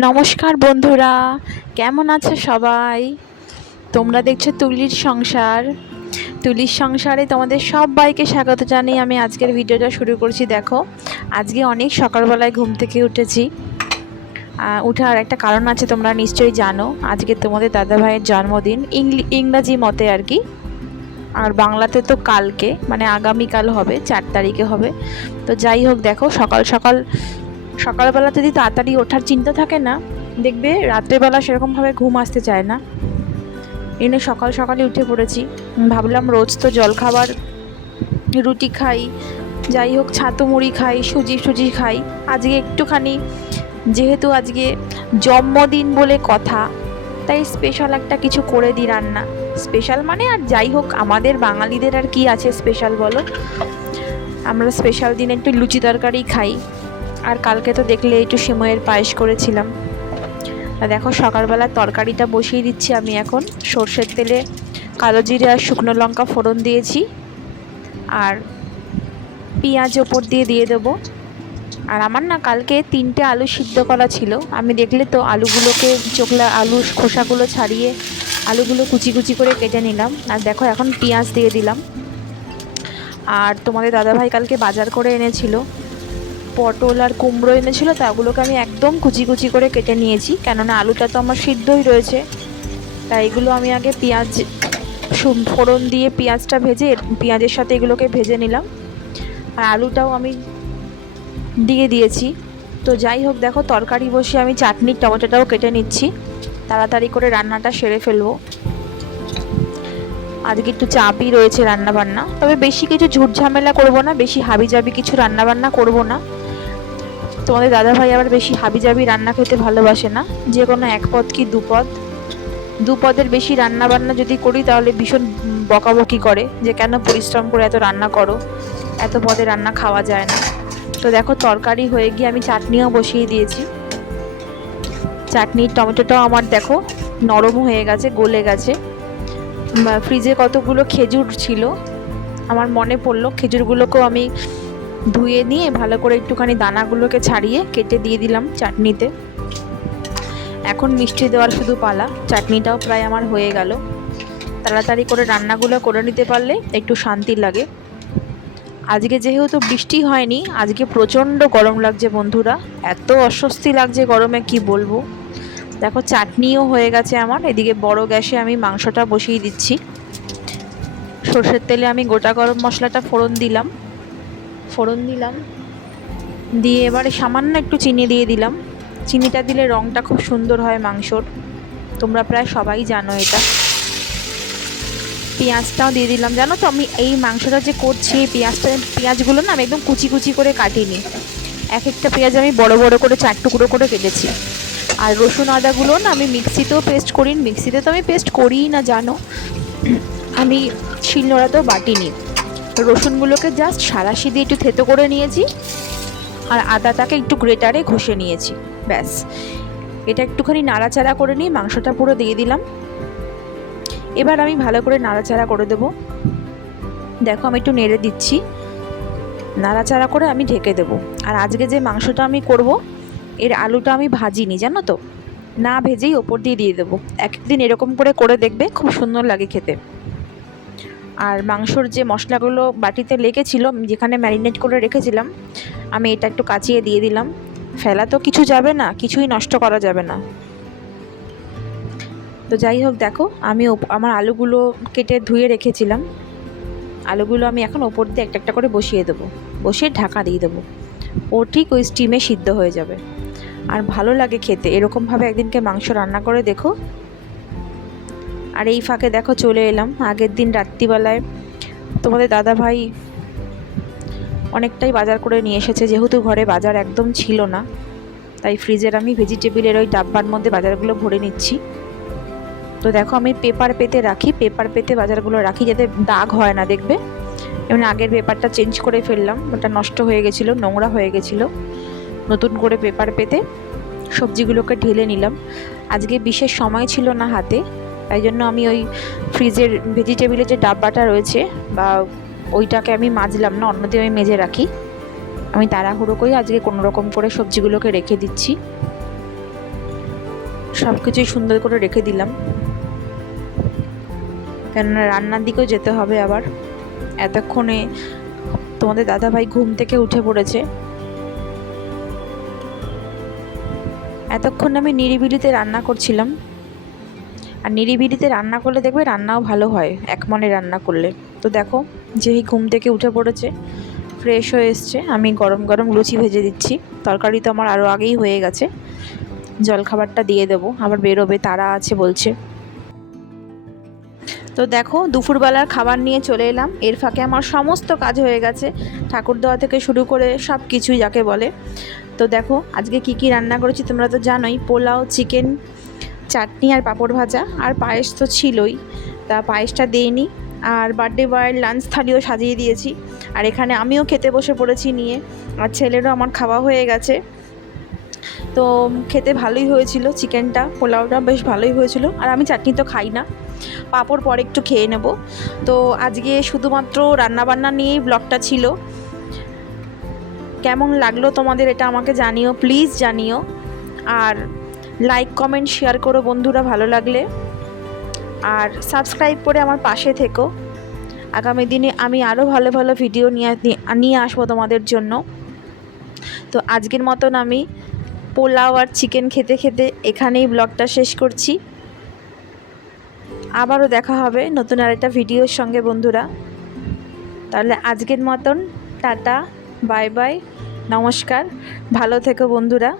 নমস্কার বন্ধুরা, কেমন আছো সবাই? তোমরা দেখছো তুলির সংসার। তুলির সংসারে তোমাদের সবাইকে স্বাগত জানিয়ে আমি আজকের ভিডিওটা শুরু করছি। দেখো, আজকে অনেক সকালবেলায় ঘুম থেকে উঠেছি। উঠার একটা কারণ আছে, তোমরা নিশ্চয়ই জানো। আজকে তোমাদের দাদাভাইয়ের জন্মদিন, ইংরাজি মতে আর কি। আর বাংলাতে তো কালকে, মানে আগামীকাল হবে, 4 তারিখে হবে। তো যাই হোক, দেখো সকালবেলা যদি তাড়াতাড়ি ওঠার চিন্তা থাকে না, দেখবে রাত্রেবেলা সেরকমভাবে ঘুম আসতে চায় না। এনে সকাল সকালে উঠে পড়েছি। ভাবলাম রোজ তো জলখাবার রুটি খাই, যাই হোক ছাতু মুড়ি খাই, সুজি খাই। আজকে একটুখানি, যেহেতু আজকে জন্মদিন বলে কথা, তাই স্পেশাল একটা কিছু করে দিই রান্না। স্পেশাল মানে, আর যাই হোক, আমাদের বাঙালিদের আর কি আছে স্পেশাল বলো। আমরা স্পেশাল দিনে একটু লুচি তরকারি খাই। আর কালকে তো দেখলে একটু সিমইয়ের পায়েস করেছিলাম। দেখো, সকালবেলা তরকারিটা বসিয়ে দিচ্ছি আমি এখন। সর্ষের তেলে কালো জিরে আর শুকনো লঙ্কা ফোড়ন দিয়েছি, আর পেঁয়াজ ওপর দিয়ে দেবো। আর আমার না কালকে 3টে আলু সিদ্ধ করা ছিল। আমি দেখলে তো আলুগুলোকে, আলুর খোসাগুলো ছাড়িয়ে আলুগুলো কুচি কুচি করে কেটে নিলাম। আর দেখো, এখন পেঁয়াজ দিয়ে দিলাম। আর তোমাদের দাদাভাই কালকে বাজার করে এনেছিল, পটল আর কুমড়ো এনেছিল, তা ওগুলোকে আমি একদম কুচি কুচি করে কেটে নিয়েছি, কেননা আলুটা তো আমার সিদ্ধই রয়েছে। তাই এগুলো আমি আগে পেঁয়াজ ফোড়ন দিয়ে পেঁয়াজটা ভেজে, পেঁয়াজের সাথে এগুলোকে ভেজে নিলাম। আর আলুটাও আমি দিয়ে দিয়েছি। তো যাই হোক, দেখো তরকারি বসিয়ে আমি চাটনির টমেটোটাও কেটে নিচ্ছি, তাড়াতাড়ি করে রান্নাটা সেরে ফেলবো। আজকে একটু চাপই রয়েছে রান্না বান্না, তবে বেশি কিছু ঝুট ঝামেলা করবো না, বেশি হাবিজাবি কিছু রান্না বান্না করবো না। তোমাদের দাদাভাই আবার বেশি হাবিজাবি রান্না খেতে ভালোবাসে না, যে কোনো এক পদ কি দুপদের বেশি রান্না বান্না যদি করি তাহলে ভীষণ বকাবকি করে, যে কেন পরিশ্রম করে এত রান্না করো, এত পদে রান্না খাওয়া যায় না। তো দেখো, তরকারি হয়ে গিয়ে আমি চাটনিও বসিয়ে দিয়েছি। চাটনির টমেটোটাও আমার দেখো নরম হয়ে গেছে, গলে গেছে। ফ্রিজে কতগুলো খেজুর ছিল, আমার মনে পড়লো খেজুরগুলোকেও আমি ধুয়ে নিয়ে ভালো করে একটুখানি দানাগুলোকে ছাড়িয়ে কেটে দিয়ে দিলাম চাটনিতে। এখন মিষ্টি দেওয়ার শুধু পালা। চাটনিটাও প্রায় আমার হয়ে গেল। তাড়াতাড়ি করে রান্নাগুলো করে নিতে পারলে একটু শান্তি লাগে। আজকে যেহেতু বৃষ্টি হয়নি, আজকে প্রচণ্ড গরম লাগছে বন্ধুরা, এত অস্বস্তি লাগছে গরমে কি বলবো। দেখো, চাটনিও হয়ে গেছে আমার। এদিকে বড় গ্যাসে আমি মাংসটা বসিয়ে দিচ্ছি। সর্ষের তেলে আমি গোটা গরম মশলাটা ফোড়ন দিলাম, দিয়ে এবারে সামান্য একটু চিনি দিয়ে দিলাম। চিনিটা দিলে রঙটা খুব সুন্দর হয় মাংসর, তোমরা প্রায় সবাই জানো এটা। পেঁয়াজটাও দিয়ে দিলাম। জানো তো, আমি এই মাংসটা যে করছি, পেঁয়াজগুলো না আমি একদম কুচি কুচি করে কাটিনি। এক একটা পেঁয়াজ আমি বড় বড় করে 4 টুকরো করে কেটেছি। আর রসুন আদাগুলো না আমি মিক্সিতেও পেস্ট করি, মিক্সিতে তো আমি পেস্ট করিই না জানো, আমি শিলনোড়াতেও বাটিনি। রসুনগুলোকে জাস্ট সাঁড়াশি দিয়ে একটু থেতো করে নিয়েছি, আর আদাটাকে একটু গ্রেটারে ঘষে নিয়েছি, ব্যাস। এটা একটুখানি নাড়াচাড়া করে নিয়ে মাংসটা পুরো দিয়ে দিলাম। এবার আমি ভালো করে নাড়াচাড়া করে দেবো। দেখো, আমি একটু নেড়ে দিচ্ছি, নাড়াচাড়া করে আমি ঢেকে দেবো। আর আজকে যে মাংসটা আমি করব, এর আলুটা আমি ভাজিনি জানো তো, না ভেজেই ওপর দিয়ে দেবো। একদিন এরকম করে দেখবে, খুব সুন্দর লাগে খেতে। আর মাংসর যে মশলাগুলো বাটিতে লেগেছিলো, যেখানে ম্যারিনেট করে রেখেছিলাম, আমি এটা একটু কাচিয়ে দিয়ে দিলাম। ফেলা তো কিছু যাবে না, কিছুই নষ্ট করা যাবে না। তো যাই হোক, দেখো আমি আমার আলুগুলো কেটে ধুয়ে রেখেছিলাম, আলুগুলো আমি এখন ওপর দিয়ে একটা একটা করে বসিয়ে দেবো, বসিয়ে ঢাকা দিয়ে দেবো। ও ঠিক ওই স্টিমে সিদ্ধ হয়ে যাবে। আর ভালো লাগে খেতে, এরকমভাবে একদিনকে মাংস রান্না করে দেখো। আর এই ফাঁকে দেখো চলে এলাম, আগের দিন রাত্রিবেলায় তোমাদের দাদাভাই অনেকটাই বাজার করে নিয়ে এসেছে। যেহেতু ঘরে বাজার একদম ছিল না, তাই ফ্রিজের আমি ভেজিটেবিলের ওই ডাব্বার মধ্যে বাজারগুলো ভরে নিচ্ছি। তো দেখো, আমি পেপার পেতে রাখি, পেপার পেতে বাজারগুলো রাখি, যাতে দাগ হয় না। দেখবে, এমনি আগের পেপারটা চেঞ্জ করে ফেললাম, ওটা নষ্ট হয়ে গেছিলো, নোংরা হয়ে গেছিলো। নতুন করে পেপার পেতে সবজিগুলোকে ঢেলে নিলাম। আজকে বিশেষ সময় ছিল না হাতে, তাই জন্য আমি ওই ফ্রিজের ভেজিটেবিলের যে ডাব্বাটা রয়েছে, বা ওইটাকে আমি মাজলাম না, অন্যদিন আমি মেজে রাখি। আমি তাড়াহুড়ো করে আজকে কোনো রকম করে সবজিগুলোকে রেখে দিচ্ছি। সব কিছুই সুন্দর করে রেখে দিলাম, কেননা রান্নার দিকেও যেতে হবে। আবার এতক্ষণে তোমাদের দাদাভাই ঘুম থেকে উঠে পড়েছে। এতক্ষণ আমি নিরিবিলিতে রান্না করছিলাম, আর নিরিবিলিতে রান্না করলে দেখবে রান্নাও ভালো হয় এক মনে রান্না করলে। তো দেখো, যেই ঘুম থেকে উঠে পড়েছে, ফ্রেশ হয়ে এসছে, আমি গরম গরম লুচি ভেজে দিচ্ছি। তরকারি তো আমার আরও আগেই হয়ে গেছে, জলখাবারটা দিয়ে দেবো, আবার বেরোবে, তাড়া আছে বলছে। তো দেখো, দুপুরবেলার খাবার নিয়ে চলে এলাম। এর ফাঁকে আমার সমস্ত কাজ হয়ে গেছে, ঠাকুর দেওয়া থেকে শুরু করে সব কিছুই যাকে বলে। তো দেখো আজকে কি কি রান্না করেছি তোমরা তো জানোই, পোলাও, চিকেন, চাটনি আর পাঁপড় ভাজা, আর পায়েস তো ছিলই, তা পায়েসটা দিইনি। আর বার্থডে বয়ের লাঞ্চ থালিও সাজিয়ে দিয়েছি, আর এখানে আমিও খেতে বসে পড়েছি নিয়ে, আর ছেলেরও আমার খাওয়া হয়ে গেছে। তো খেতে ভালোই হয়েছিল, চিকেনটা পোলাওটা বেশ ভালোই হয়েছিল। আর আমি চাটনি তো খাই না, পাঁপড় পরে একটু খেয়ে নেব। তো আজকে শুধুমাত্র রান্নাবান্না নিয়েই ব্লগটা ছিল। কেমন লাগলো তোমাদের এটা আমাকে জানিও, প্লিজ জানিও। আর লাইক কমেন্ট শেয়ার করো বন্ধুরা ভালো লাগলে, আর সাবস্ক্রাইব করে আমার পাশে থেকো। আগামী দিনে আমি আরও ভালো ভালো ভিডিও নিয়ে আসবো তোমাদের জন্য। তো আজকের মতন আমি পোলাও আর চিকেন খেতে খেতে এখানেই ব্লগটা শেষ করছি। আবারও দেখা হবে নতুন আরেকটা ভিডিওর সঙ্গে বন্ধুরা। তাহলে আজকের মতন টাটা, বাই বাই, নমস্কার, ভালো থেকো বন্ধুরা।